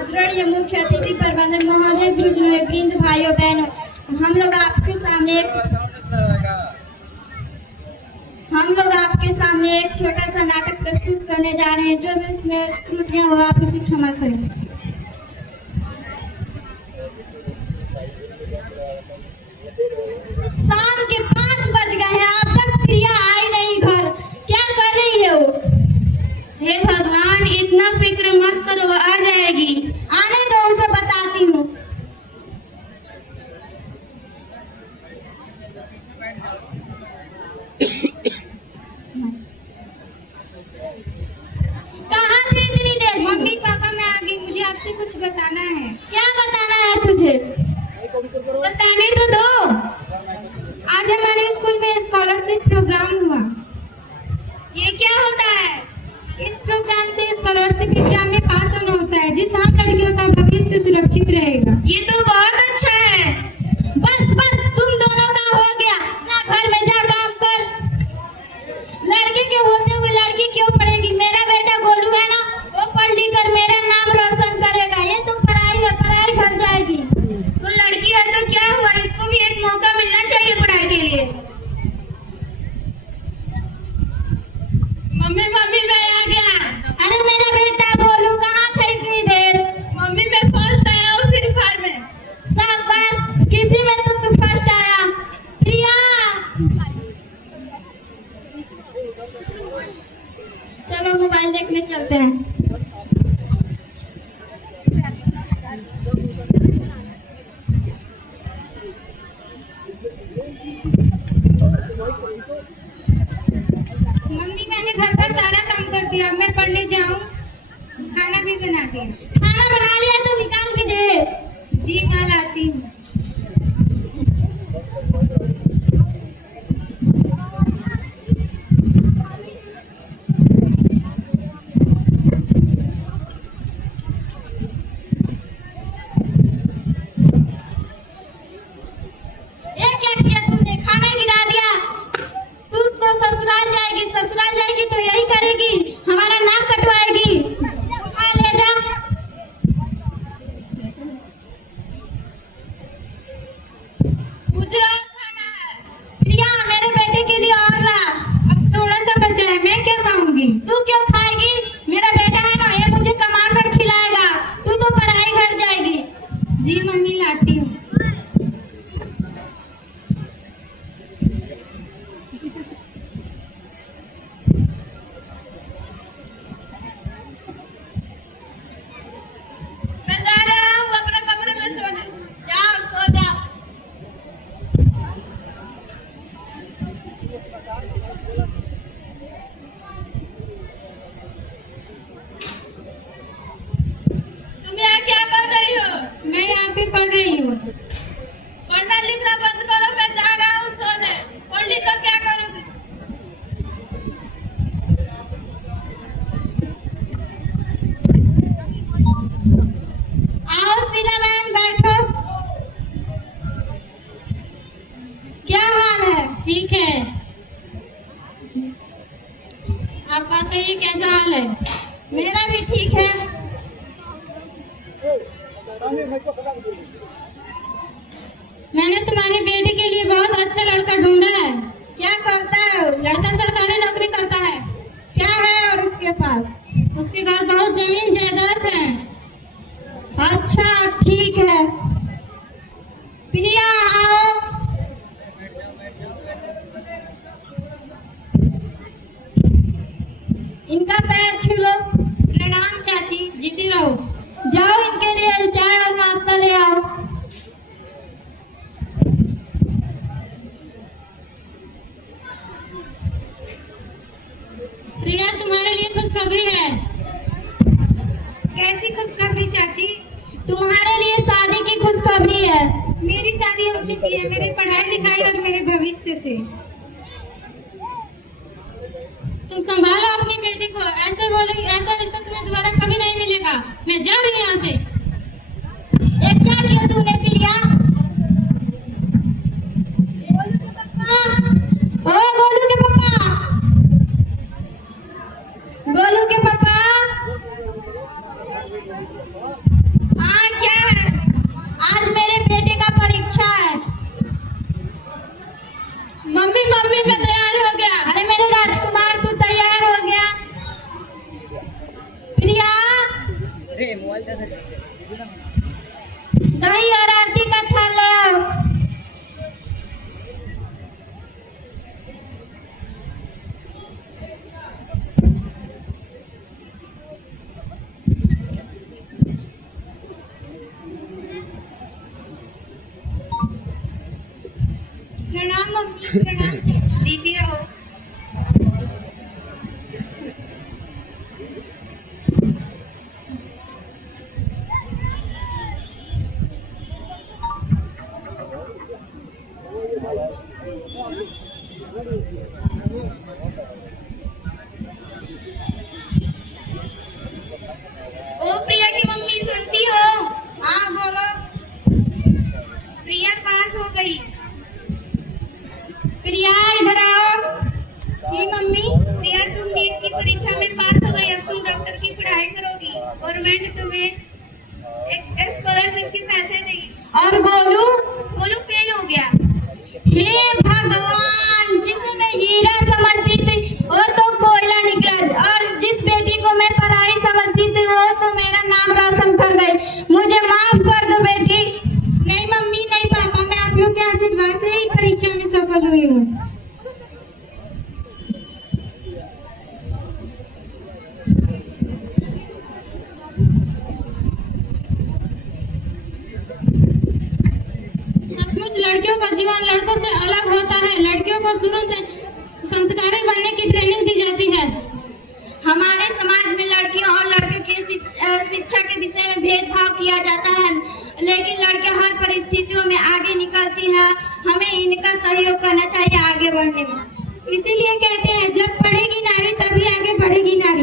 आदरणीय मुख्य अतिथि प्रबंधक महोदय, गुरुजनों, वृंद, भाइयों बहनों, हम लोग आपके सामने एक छोटा सा नाटक प्रस्तुत करने जा रहे हैं। जो भी इसमें त्रुटियां हो आप इसे क्षमा करें। शाम के 5 बज गए हैं, अब तक प्रिया आई नहीं घर। क्या कर रही है वो? हे भगवान, इतना फिक्र मत करो, आ जाएगी। आने दो, उसे बताती हूँ। कहाँ थी इतनी देर? मम्मी पापा मैं आ गई, मुझे आपसे कुछ बताना है। क्या बताना है तुझे? बताने तो दो। आज हमारे स्कूल में स्कॉलरशिप प्रोग्राम हुआ। ये क्या होता है? इस प्रोग्राम से स्कॉलरशिप एग्जाम में पास होना होता है, जिससे हम लड़कियों का भविष्य सुरक्षित रहेगा। ये तो बहुत अच्छा है। बस बस, तुम दोनों का हो गया। जा घर में जा काम कर। लड़के के होते हुए लड़की क्यों पढ़ेगी? मेरा बेटा गोलू है ना, वो पढ़ लिख कर मेरा नाम रोशन करेगा। ये तो पढ़ाई है, पढ़ाई घर जाएगी। तो लड़की है तो क्या हुआ, इसको भी एक मौका मिलना चाहिए पढ़ाई के लिए। मम्मी मम्मी मैं आ गया। अरे मेरा बेटा गोलू, कहाँ था इतनी देर? मम्मी मैं फर्स्ट आया हूँ फ्री फायर में। शाबाश, किसी में तो तू फर्स्ट आया। प्रिया, चलो मोबाइल देखने चलते हैं। मम्मी मैंने घर का सारा काम कर दिया, मैं पढ़ने जाऊं? खाना भी बना दिया। खाना बना लिया तो निकाल भी दे। जी मैं लाती हूँ। ये क्या किया तुमने? खाना गिरा दिया। तू तो ससुराल जाएगी, ससुराल जाएगी तो यही करेगी, हमारा नाक कटवाएगी। उठा ले जा। मुझे और खाना है। प्रिया, मेरे बेटे के लिए और ला। अब थोड़ा सा बचा है, मैं क्या खाऊंगी? तू क्यों खाएगी? मेरा बेटा है ना, ये मुझे कमा कर खिलाएगा। तू तो पढ़ाई घर जाएगी। जी मम्मी लाती हूँ। मैं जा रहा हूँ अपने कमरे में सोने। जाओ सो जाओ। तुम यहाँ क्या कर रही हो? मैं यहाँ पे पढ़ रही हूँ। पढ़ना लिखना बंद करो, मैं जा रहा हूँ सोने। पढ़ लिख कर क्या करोगी? आओ शीला बहन, बैठो। क्या हाल है? ठीक है, आप बताइए कैसा हाल है? मेरा भी ठीक है। मैंने तुम्हारे बेटे के लिए बहुत अच्छा लड़का ढूंढा है। क्या करता है? लड़का सरकारी नौकरी करता है। क्या है और उसके पास? उसके घर बहुत जमीन जायदाद है। अच्छा ठीक है। प्रिया आओ। इनका पैर छू लो। प्रणाम चाची, जीती रहो। जाओ इनके लिए चाय और नाश्ता ले आओ। प्रिया, तुम्हारे लिए खुशखबरी है। कैसी खुशखबरी चाची? तुम्हारे लिए शादी की खुशखबरी है। मेरी शादी हो चुकी है, मेरी पढ़ाई लिखाई और मेरे भविष्य से। तुम संभालो अपनी बेटी को, ऐसे बोले ऐसा रिश्ता तुम्हें दोबारा कभी नहीं मिलेगा। मैं जा रही हूँ यहाँ से। ये क्या किया तूने प्रिया? गोलू के पापा, ओ गोलू के पापा, गोलू के पापा। दही और आरती का थाल ले आओ। प्रणाम मम्मी, प्रणाम चाचा। जीती रहो। ओ प्रिया की मम्मी सुनती हो? हाँ बोलो। प्रिया पास हो गई। प्रिया इधर आओ। जी मम्मी। प्रिया तुम नीट की परीक्षा में पास हो गई। अब तुम डॉक्टर की पढ़ाई करोगी। गवर्नमेंट तुम्हें एक स्कॉलरशिप के पैसे देगी। और गोलू? गोलू फेल हो गया। हे भगवान, जिसे मैं हीरा समझती थी वो तो कोयला निकला, और जिस बेटी को मैं पराई समझती थी वो तो मेरा नाम रोशन कर गई। मुझे माफ कर दो बेटी। नहीं मम्मी, नहीं पापा, मैं आप लोग के आशीर्वाद से ही परीक्षा में सफल हुई हूँ। सचमुच लड़कियों का जीवन लड़कों से अलग होता है। लड़कियों को शुरू से संस्कारी बनने की ट्रेनिंग दी जाती है। हमारे समाज में लड़कियों और लड़कों की शिक्षा के विषय में भेदभाव किया जाता है, लेकिन लड़कियां हर परिस्थितियों में आगे निकलती हैं। हमें इनका सहयोग करना चाहिए आगे बढ़ने में। इसीलिए कहते हैं जब पढ़ेगी नारी तभी आगे बढ़ेगी नारी।